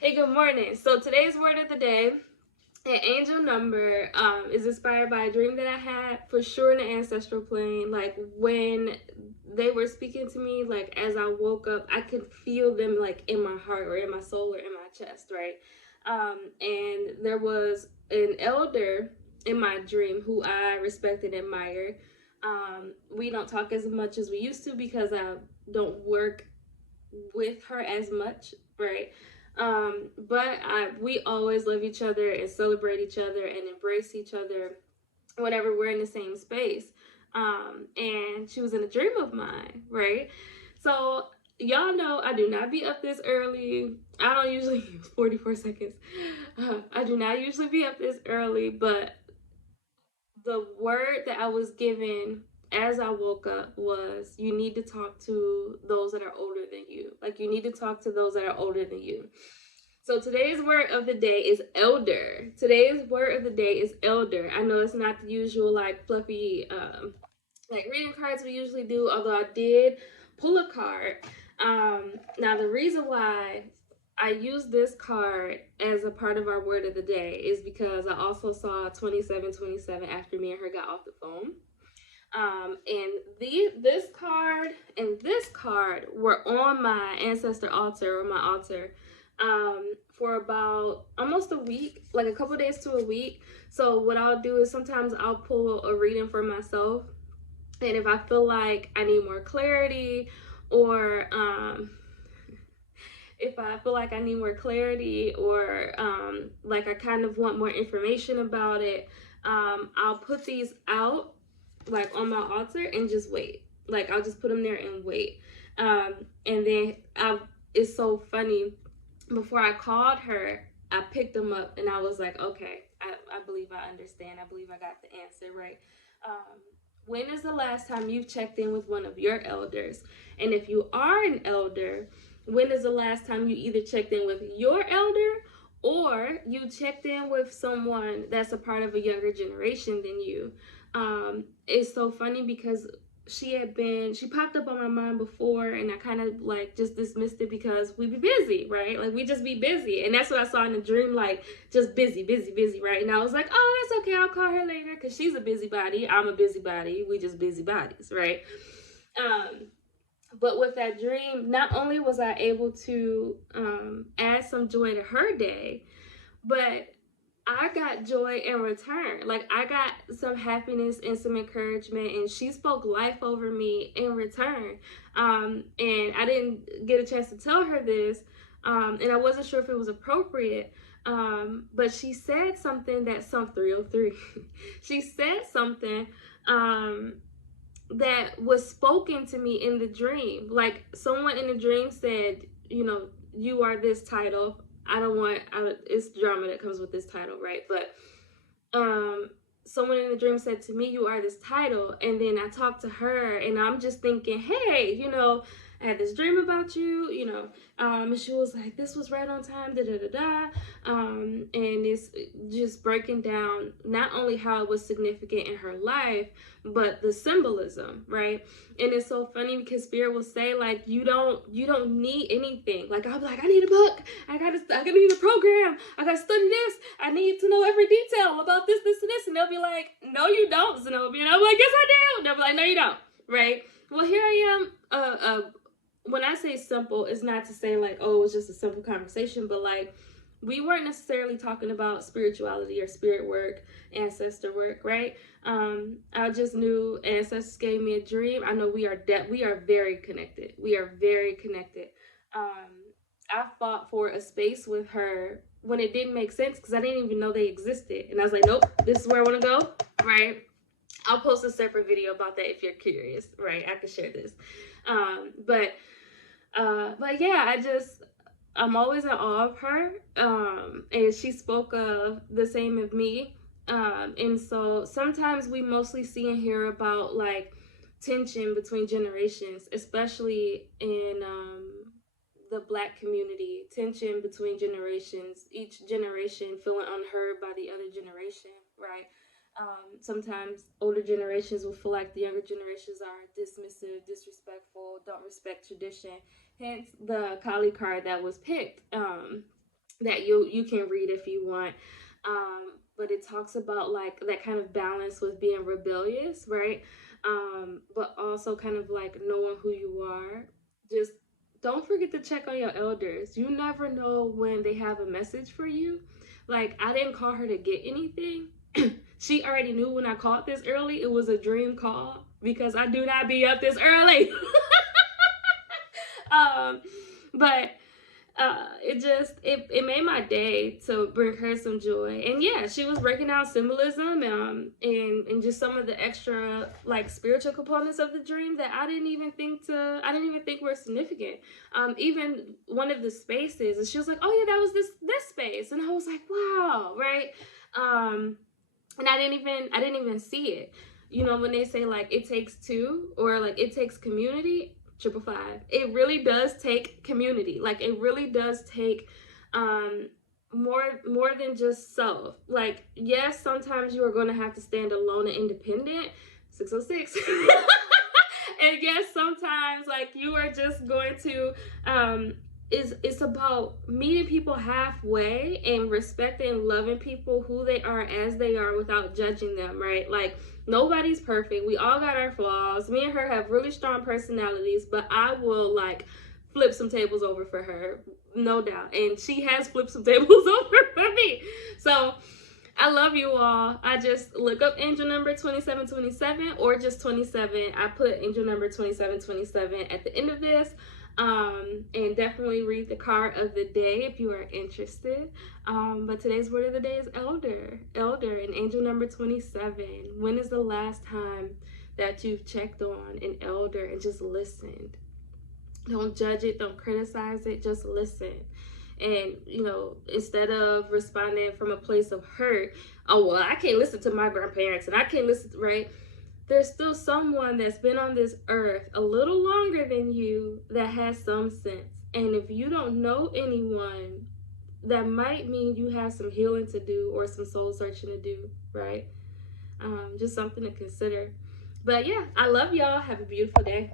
Hey, good morning. So today's word of the day, an angel number, is inspired by a dream that I had for sure in the ancestral plane. Like when they were speaking to me, like as I woke up, I could feel them like in my heart or in my soul or in my chest, right? And there was an elder in my dream who I respect and admire. We don't talk as much as we used to because I don't work with her as much, right? But we always love each other and celebrate each other and embrace each other whenever we're in the same space. And she was in a dream of mine, right? So y'all know I do not be up this early. I don't usually 44 seconds. I do not usually be up this early, but the word that I was given as I woke up was you need to talk to those that are older than you. Like you need to talk to those that are older than you. So today's word of the day is elder. Today's word of the day is elder. I know it's not the usual like fluffy like reading cards we usually do, although I did pull a card. Now the reason why I use this card as a part of our word of the day is because I also saw 2727 after me and her got off the phone. And this card and this card were on my ancestor altar or my altar for about almost a week, like a couple days to a week. So what I'll do is sometimes I'll pull a reading for myself, and if I feel like I need more clarity or if I feel like I need more clarity or like I kind of want more information about it, I'll put these out like on my altar and just wait. Like I'll just put them there and wait. And then it's so funny. Before I called her, I picked them up and I was like, okay, I believe I understand. I believe I got the answer right. Um, when is the last time you've checked in with one of your elders? And if you are an elder, when is the last time you either checked in with your elder or you checked in with someone that's a part of a younger generation than you? It's so funny because she popped up on my mind before and I kind of like just dismissed it because we be busy, right? Like we just be busy. And that's what I saw in the dream, like just busy, busy, busy, right? And I was like, oh, that's okay, I'll call her later because she's a busybody, I'm a busybody, we just busybodies, right? um but with that dream, not only was I able to add some joy to her day, but I got joy in return. Like I got some happiness and some encouragement, and she spoke life over me in return. And I didn't get a chance to tell her this, and I wasn't sure if it was appropriate. But she said something that some 303. She said something um, that was spoken to me in the dream. Like someone in the dream said, you know, you are this title. It's drama that comes with this title, right? But someone in the dream said to me, you are this title. And then I talked to her and I'm just thinking, hey, I had this dream about you, and she was like, this was right on time, da da da da. And it's just breaking down not only how it was significant in her life, but the symbolism, right? And it's so funny because Spirit will say, like, you don't need anything. Like I'll be like, I need a book, I gotta need a program, I gotta study this, I need to know every detail about this, and this. And they'll be like, no, you don't, Zenobia. And I'm like, yes, I do. And they'll be like, no, you don't, right? Well, here I am. When I say simple, it's not to say like, oh, it was just a simple conversation, but like we weren't necessarily talking about spirituality or spirit work, ancestor work, right? I just knew ancestors gave me a dream. I know we are very connected. We are very connected. I fought for a space with her when it didn't make sense because I didn't even know they existed, and I was like, nope, this is where I want to go, right? I'll post a separate video about that if you're curious, right? I can share this. But yeah, I'm always in awe of her. And she spoke of the same of me. And so sometimes we mostly see and hear about like tension between generations, especially in the Black community, tension between generations, each generation feeling unheard by the other generation, right? Sometimes older generations will feel like the younger generations are dismissive, disrespectful, don't respect tradition. Hence the Kali card that was picked. that you can read if you want. But it talks about like that kind of balance with being rebellious, right? But also kind of like knowing who you are. Just don't forget to check on your elders. You never know when they have a message for you. Like, I didn't call her to get anything. She already knew when I called this early, it was a dream call because I do not be up this early. um, but it made my day to bring her some joy. And yeah, she was breaking down symbolism and just some of the extra like spiritual components of the dream that I didn't even think were significant. Even one of the spaces, and she was like, oh yeah, that was this space, and I was like, wow, right? And I didn't even see it. You know, when they say like it takes two, or like it takes community, 555. It really does take community. Like, it really does take more than just self. Like, yes, sometimes you are going to have to stand alone and independent. 606. And yes, sometimes like you are just going to it's about meeting people halfway and respecting and loving people who they are as they are without judging them, right? Like, nobody's perfect. We all got our flaws. Me and her have really strong personalities, but I will like flip some tables over for her, no doubt. And she has flipped some tables over for me. So I love you all. I just look up angel number 2727 or just 27. I put angel number 2727 at the end of this. And definitely read the card of the day if you are interested. But today's word of the day is elder. Elder and angel number 27. When is the last time that you've checked on an elder and just listened? Don't judge it, don't criticize it, just listen. And, you know, instead of responding from a place of hurt, oh, well, I can't listen to my grandparents and I can't listen to, right? There's still someone that's been on this earth a little longer than you that has some sense. And if you don't know anyone, that might mean you have some healing to do or some soul searching to do, right? Just something to consider. But yeah, I love y'all. Have a beautiful day.